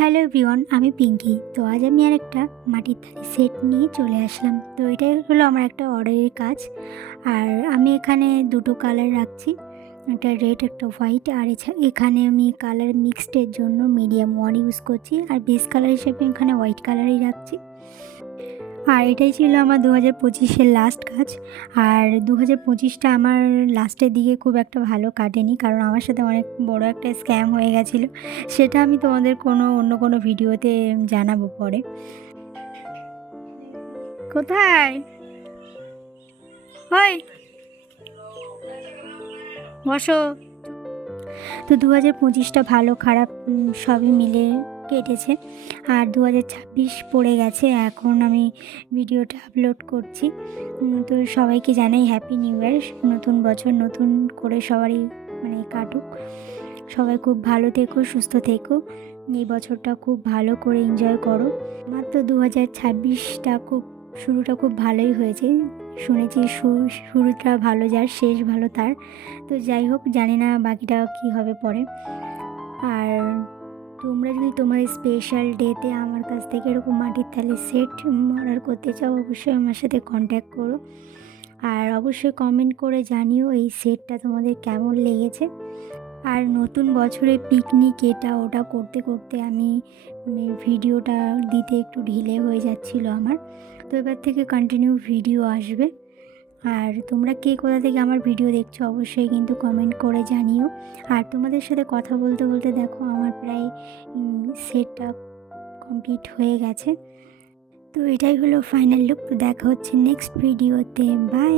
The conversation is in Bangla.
হ্যালো এভরিওয়ান, আমি পিঙ্কি। তো আজ আমি আর একটা মাটির থালি সেট নিয়ে চলে আসলাম। তো এটাই হলো আমার একটা অর্ডারের কাজ। আর আমি এখানে দুটো কালার রাখছি, একটা রেড একটা হোয়াইট। আর এখানে আমি কালার মিক্সডের জন্য মিডিয়াম ওয়ান ইউজ করছি, আর বেস কালার হিসেবে এখানে হোয়াইট কালারই রাখছি। আর এটাই ছিল আমার 2025-এর লাস্ট কাজ। আর 2025টা আমার লাস্টের দিকে খুব একটা ভালো কাটেনি, কারণ আমার সাথে অনেক বড় একটা স্ক্যাম হয়ে গেছিলো। সেটা আমি তোমাদের অন্য কোনো ভিডিওতে জানাবো পরে। কোথায় হয় বসো। তো 2025টা ভালো খারাপ সবই মিলে কেটেছে। আর 2026 পড়ে গেছে, এখন আমি ভিডিওটা আপলোড করছি। তো সবাইকে জানাই হ্যাপি নিউ ইয়ার। নতুন বছর নতুন করে সবারই কাটুক। সবাই খুব ভালো থেকো, সুস্থ থেকো। এই বছরটা খুব ভালো করে এনজয় করো। আমার তো 2026টা শুরুটা খুব ভালোই হয়েছে। শুনেছি শুরুটা ভালো যার শেষ ভালো তার। তো যাই হোক, জানি না বাকিটা কী হবে পরে। আর তোমরা যদি তোমার স্পেশাল ডেতে আমার কাছ থেকে এরকম মাটির থালির সেট অর্ডার করতে চাও, অবশ্যই আমার সাথে কন্ট্যাক্ট করো। আর অবশ্যই কমেন্ট করে জানিও এই সেটটা তোমাদের কেমন লেগেছে। আর নতুন বছরে পিকনিক এটা ওটা করতে করতে আমি ভিডিওটা দিতে একটু ঢিলে হয়ে যাচ্ছিল আমার। তো এবার থেকে কন্টিনিউ ভিডিও আসবে। আর তোমরা কে কোথা থেকে আমার ভিডিও দেখছো অবশ্যই কিন্তু কমেন্ট করে জানিও। আর তোমাদের সাথে কথা বলতে বলতে দেখো আমার প্রায় সেটটা কমপ্লিট হয়ে গেছে। তো এটাই হলো ফাইনাল লুক। তো দেখা হচ্ছে নেক্সট ভিডিওতে। বাই।